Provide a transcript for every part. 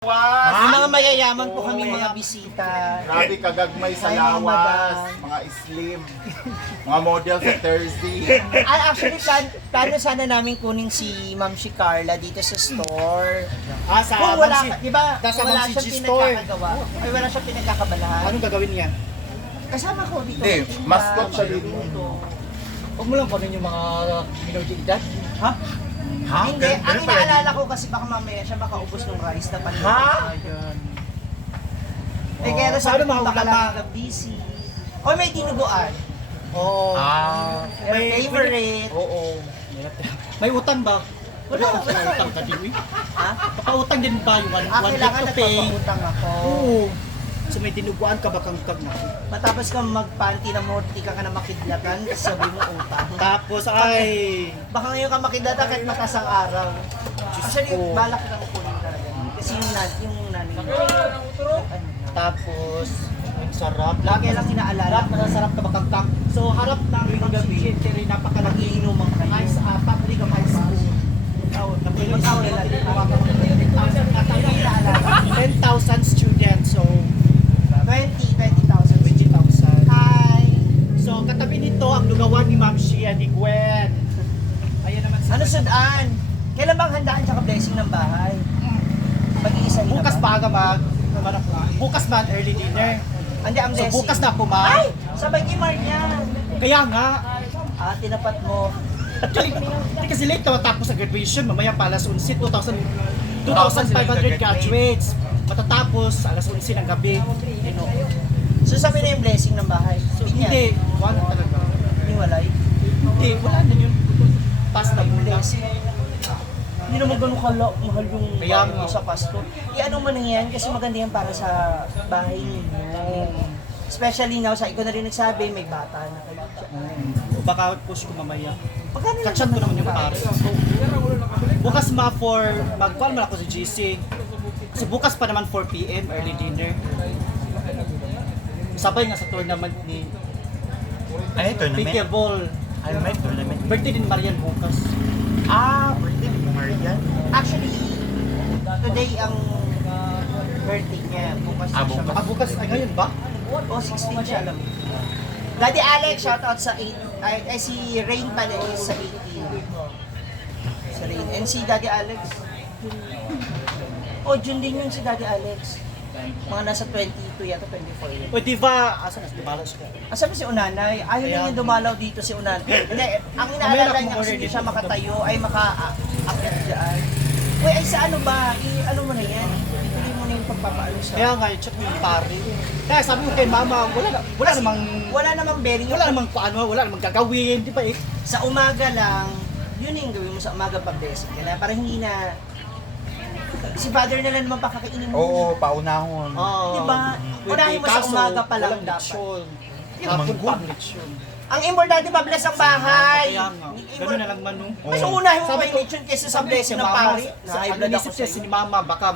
Yung mga mayayaman po kami mga bisita. Grabe kagagmay sa lawas, mga slim, mga model sa Thursday. Ay, actually, plano sana namin kunin si Ma'am si Carla dito sa store. Sa Kung wala, Ma'am si- di ba, Nasa wala Ma'am si siyang G store. pinagkakagawa. Ay, wala siyang pinagkakabalahan. Anong gagawin niya? Kasama ko dito. Hindi, Diba? mascot siya dito. Huwag mo lang kunin yung mga minor de edad. Ha? Ha? Hindi, ang inaalala ko kasi baka mamaya siya makaubos ng rice na panin. Ha? Ayan. Eh, kaya sabi Sana ko baka mahawala lang busy. O may dinuguan. Oo. May favorite. Oo. May utang ba? Wala Wala. ka may utang ka din, eh. Ha? Papautang din ba yung one Kailangan week to pay? nagpapautang ako. Oo. So may dinuguan ka ba kang kag na? Matapos kang magpanty na morti ka na makidlatan, sabi mo utang. Tapos ay... Baka ngayon ka makidlatan kahit matasang araw. Actually, ko. balak lang kunin talaga. Kasi yung nanay mo. Tapos... Ang sarap. Lagi lang inaalala. Masarap ka ba kang kag? So harap ng Tuwing gabi. Cherry, napakalaki. Magiinom ang kayo. High public of high school. Mag-away lang. 10,000 students, so 20,000. 20,000. Hi! So katabi nito ang lugawan ni Ma'am Shia ni Gwen. Ayan naman Ano sudaan? Kailan bang handaan sa blessing ng bahay? Mag-iisa Bukas pa mag bukas ba ang early dinner? Hindi, ang So blessing. bukas na ako ma. Ay! Sabay kay Mark yan. Kaya nga, Tinapat mo. hindi kasi late na matapos sa graduation, mamaya pa alas 11, 2,500 graduates. Matatapos alas 11 ng gabi. You know. So sabi na yung blessing ng bahay. So hindi, wala talaga. Hiwalay. Hindi, wala na yun. Pasta Yung muna. blessing. Hindi naman ganun mahal yung Kaya bahay nga. sa pasto. I-ano mo na yan kasi maganda yan para sa bahay ninyo. Especially now, sa ikaw na rin nagsabi, may bata na kayo. O baka push ko mamaya. Pagkano lang Kachat ko naman yung pare. Bukas ma for mag-call man ako sa GC. So bukas pa naman 4 PM early dinner. Sabay nga sa tournament ni Ano ito? Pickleball. Ano may tournament? Birthday din Marian bukas. Birthday ni Marian. Actually, today ang birthday niya. Bukas na siya. Bukas. Bukas ay ngayon ba? O, 16 siya alam. Daddy Alex, shoutout sa 8. Ay, si Rain pala is sa 18. Sa Rain. And si Daddy Alex. June din yun si Daddy Alex. Mga nasa 22 yata, 24 yun. O di ba, asa nas di balas ka? Sabi si Unanay, ayaw na niya dumalaw dito si Unanay. Hindi, ang inaalala niya kasi hindi siya makatayo, ay maka-akyat dyan. Uy, ay sa ano ba? Ano mo na yan? Ituloy mo na yung pagpapaano sa... Kaya nga, check mo yung pare. Kaya sabi ko kay mama, wala namang Wala namang bearing wala namang paano, wala namang gagawin, di ba eh? Sa umaga lang, yun yung gawin mo sa umaga pag-blessing ka na. Para hindi na... Si father na lang naman pakakainin mo. Oo, paunahon. Di ba? Unahin mo sa umaga pa lang dapat. Hapon pa ang lechon. Ang importante pa-bless ang bahay. Kaya nga, gano'n na lang man no. Mas unahin mo Sabi pa ko, yung lechon kaysa sa blessing ng pari. Sa Nahiblad ako inisip sa niya si mama, baka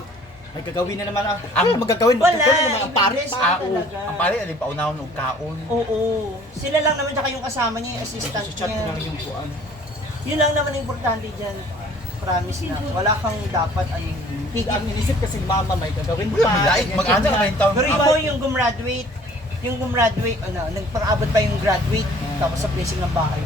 may gagawin na naman ang magagawin, Wala, magagawin naman ang pare. i-bless Ah, ka talaga. Ang pare, alin paunahon o kaon. Oo. Sila lang naman tsaka yung kasama niya, yung assistant Sa chat ko niya. lang yung kuan. Yun lang naman ang importante dyan. Promise na. Wala kang dapat ano. Ang inisip kasi ni mama, may gagawin Uy, malaik, mag-ano na yung taon. Pero ako yung gumraduate, nagpang-abot pa yung graduate, tapos sa blessing ng bahay.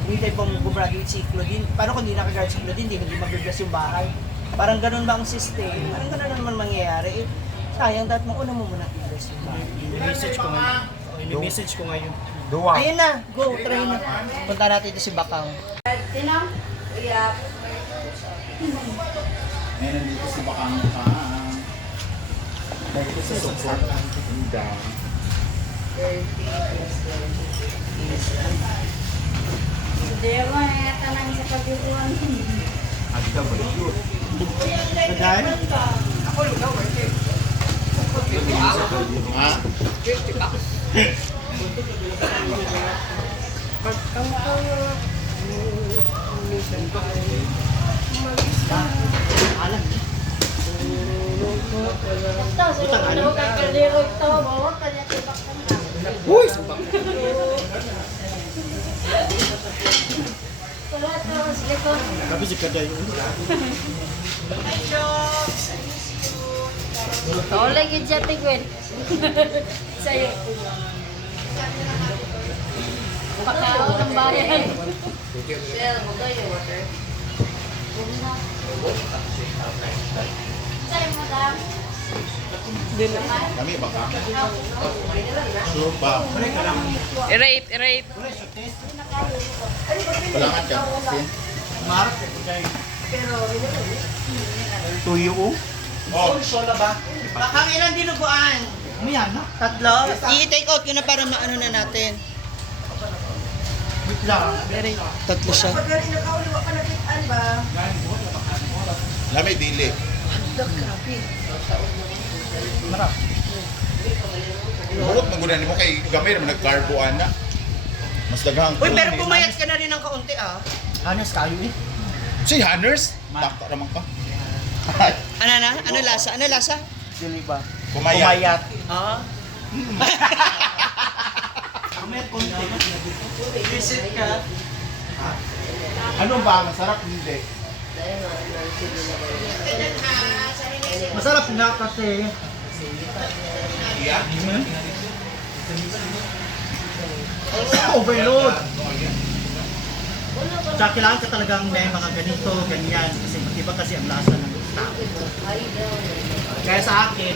Hindi tayo pong gumraduate si Claudine. Paano kung hindi nakagrad si Claudine, hindi mag-bless yung bahay? Parang ganun ba ang system? Parang ganun na naman mangyayari. sayang, dapat mauna mo muna i-bless yung bahay. I-message ko ngayon. I-message ko ngayon. Duwa. Ayun na, go, try na. Punta natin ito si Bakaw. Tinang? Yeah. Ngayon nandito si Bakang pa. Dahil sa support ang tita. 30 Hindi mo na tanang sa pagbibuan. Agda ba yun? Baday? Ha? Alam niya. Butang ano? Kalirog to, bawa kanya tibak ka na. Uy! Sabak. Wala to, sige ko. Grabe si Kaday. Hi, Jobs! Tolay yun siya, Tigwen. Sa'yo. Pakao ng bayan. Sel, mo tayo, water. Sa'yo, madam. Kami baka. Sure ba? I-rate. Kailangan ka. Sin. Mark. Tuyo. Oh, Sola ba? Bakang ilang dinuguan? Umiyan na. Tatlo? I-take out yun na para maano na natin. Wait lang. Tatlo siya. lamay dili. Marap. Burot magunan mo kay gamay naman nagkarboan na. Mas daghang. Uy, pero pumayat ka na rin ng kaunti ah. Hanes kayo eh. Si Hanners, takta naman ka. Ano na? Ano lasa? Ano lasa? Dili ba? Pumayat. Ah. Umayat konti. Visit ka. Ano ba? Masarap hindi. Masarap na kasi. Overload. Tsaka kailangan ka talagang may mga ganito, ganyan. Kasi iba kasi ang lasa ng tao. Kaya sa akin,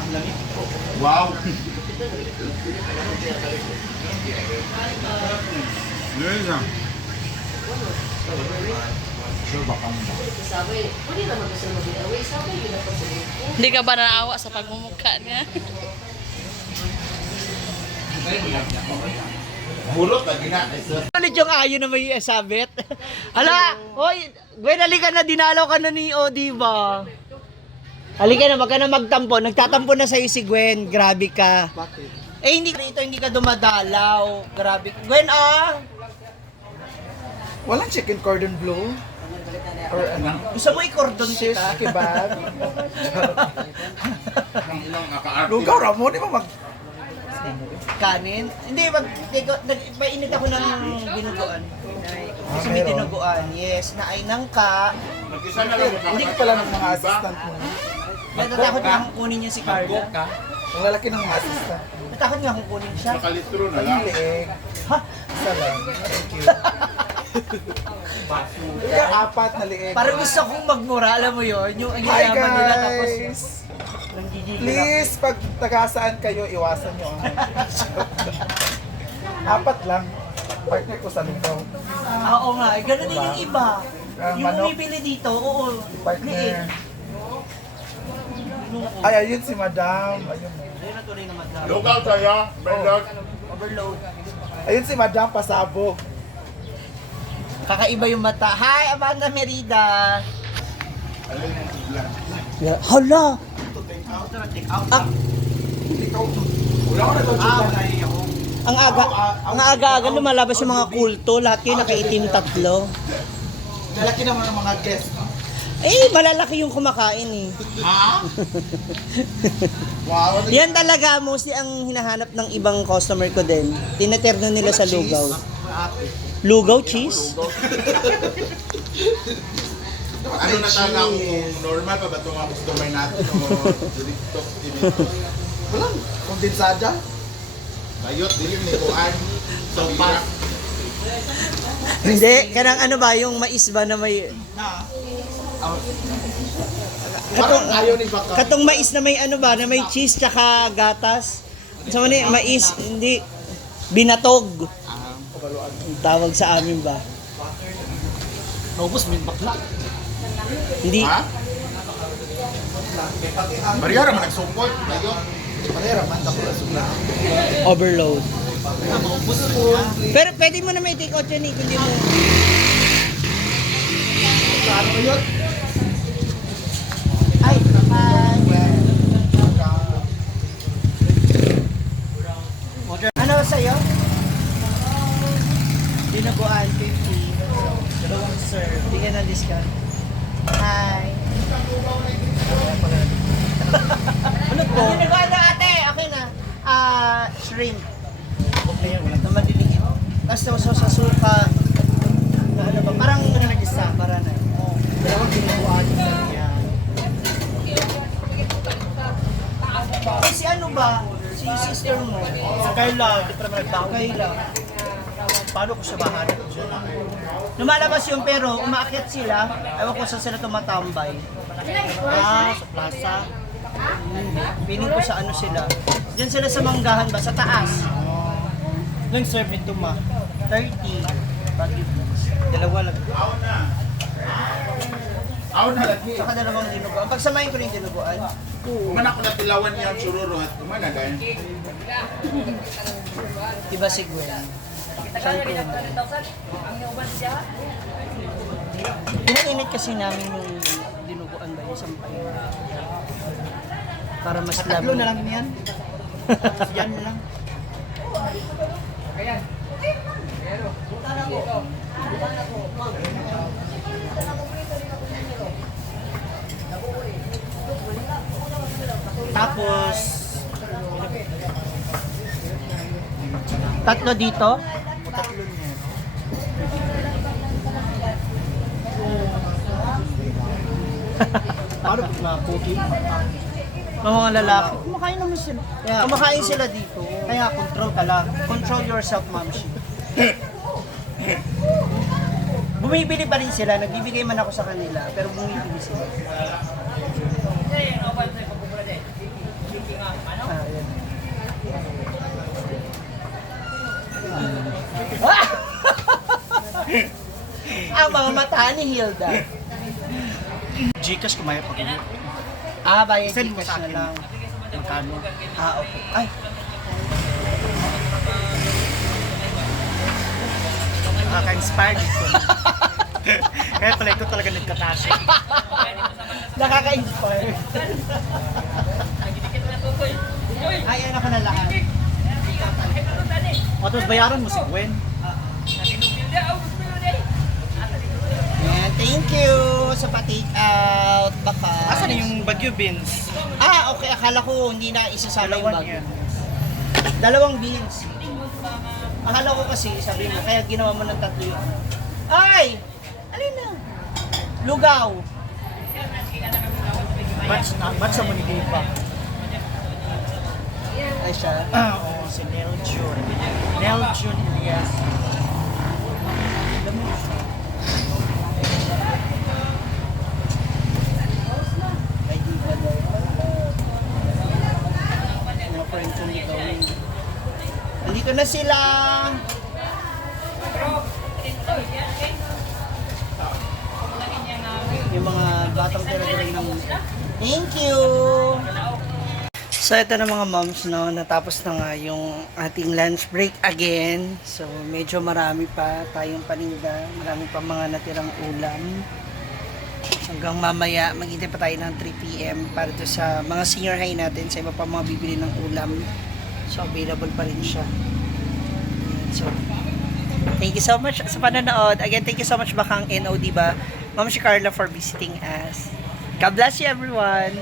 ang lamig. Wow. Ngayon lang. Sure ba kang ba? Hindi ka ba naawa sa pagmumukha niya? Bulot lagi na. Ulit yung ayo na may sabit. Hala! Hoy! Gwen, halika na. Dinalaw ka na ni O, diba? Halika na, wag ka na magtampo. Nagtatampo na sa'yo si Gwen. Grabe ka. Bakit? Eh, hindi rito, hindi ka dumadalaw. Grabe. Gwen, ah! Walang chicken cordon bleu? Or ano? Gusto mo i-cordon Shish kita? kebab? Ang ilang naka-arte. Lugaw ra mo, di ba mag... Kanin? Hindi, mainit ako ng binuguan. Gusto may meron. dinuguan. Yes, nainang ka. Mag-isa na lang Hindi ka pala ng mga assistant mo. Natatakot nga akong kunin niya si Carla. Ang lalaki ng mga assistant. Natakot nga akong kunin siya. Nakalitro na Ay, lang. liig. Ha? Isa lang. Thank you. Kaya apat na liig. Parang gusto kong magmura, alam mo yun? Yung ang Hi yayaman nila tapos guys! nanggigigil ako. Please, pag tagasaan kayo, iwasan nyo ang... Apat lang. Partner ko sa lugaw. Oo nga, eh, ganun din yung iba. Yung manok. bumibili dito, oo. Liit. Partner. Lungkot. Ay, ayun si Madam. Ayun. Ayun na tuloy na madami. Lugaw tayo. Bernard. Overload. Ayun si Madam pasabog. Kakaiba yung mata. Hi, Amanda Merida. Hala! Ang aga-aga lumalabas yung mga kulto, lahat kayo nakaitim tatlo. Lalaki naman ang mga guest. Eh, malalaki yung kumakain eh. Wow. Yan talaga mostly ang hinahanap ng ibang customer ko din. Tinaterno nila sa lugaw. Lugaw cheese? Ano na talaga kung normal pa ba itong mga customer natin o dito? Walang kondensada. Ayot, dilim ni Kuan. So, pa. Hindi, kanang ano ba, yung mais ba na may... Parang ayaw ni Baka. Katong mais na may ano ba, na may cheese tsaka gatas. So, ano yung mais, hindi, binatog. Ang tawag sa amin ba? Naubos, may bakla. Hindi, Ha? Maria naman nag-support. Ayot. Parera man ako sa sugla. overload. Pero pwede mo na may take out yan eh, kundi mo. Ano ba yun? Ay, ano sa'yo? Dinuguan, 50. Dalawang serve. Bigyan ng discount. Hi. Ano po? Dinuguan na ate. Okay na. Shrimp. Okay yan. Walang naman diligin. Tapos sa suka. Dalawang binubuan niya. Si ano ba? Si sister mo? Sa Kayla, di pa naman nagbaon. Kayla. Paano ko siya mahanap dyan? Lumalabas yung pero umaakyat sila. Ewan ko saan sila tumatambay. Sa plaza. Piling ko sa ano sila. Diyan sila sa manggahan ba? Sa taas. Nang serve nito ma. 30. Dalawa lang. Ako na lagi. Saka dalawang dinuguan. Pagsamahin ko rin yung dinuguan. Kuman ako na tilawan niya ang chururo at kumana dahil. Diba si Gwen? Pinainit kasi namin yung dinuguan ba yung sampay. Para mas Tatlo na lang yan. Yan na lang. Tapos, tatlo dito. Tatlo niya. Paano pag mga cookie? Mga lalaki. Kumakain naman sila. Kaya- Kumakain sila dito. Kaya control ka lang. Control yourself, Mamshi. Bumibili pa rin sila. Nagbibigay man ako sa kanila. Pero bumibili sila. Ah, yan. Ang mga mata ni Hilda. Gcash kumaya pag ulit. Ah, bayad Send mo Gcash sa na akin. lang. Magkano? Ah, okay. Ay, Nakaka-inspired ito. Kaya pala ito talaga nagkatasya. nakaka-inspire. Ay, ano ka na lahat? O tapos bayaran mo si Gwen. Yan, thank you sa pa-take out. Baka. Asan na yung Baguio beans? Ah, okay. Akala ko hindi na isasama yung Dalawan bag. yan. Dalawang beans. Akala ko kasi, sabi mo, kaya ginawa mo ng tatlo yun. Ay! Alin na? Lugaw. Batch sa Manigay pa. Ay siya. Oo, si Nel June. Nel June Elias. Ay, di ba daw? Mga friend ko nito. Andito na sila! Yung mga batang tira-tira ng... Thank you! So ito na mga moms, no, natapos na nga yung ating lunch break again. So medyo marami pa tayong paninda, marami pa mga natirang ulam. Hanggang mamaya, maghintay pa tayo ng 3 p.m. para to sa mga senior high natin, sa iba pa mga bibili ng ulam. So available pa rin siya. So thank you so much sa panonood. Again, thank you so much Bakang NO, diba? Ma'am si Carla for visiting us. God bless you everyone!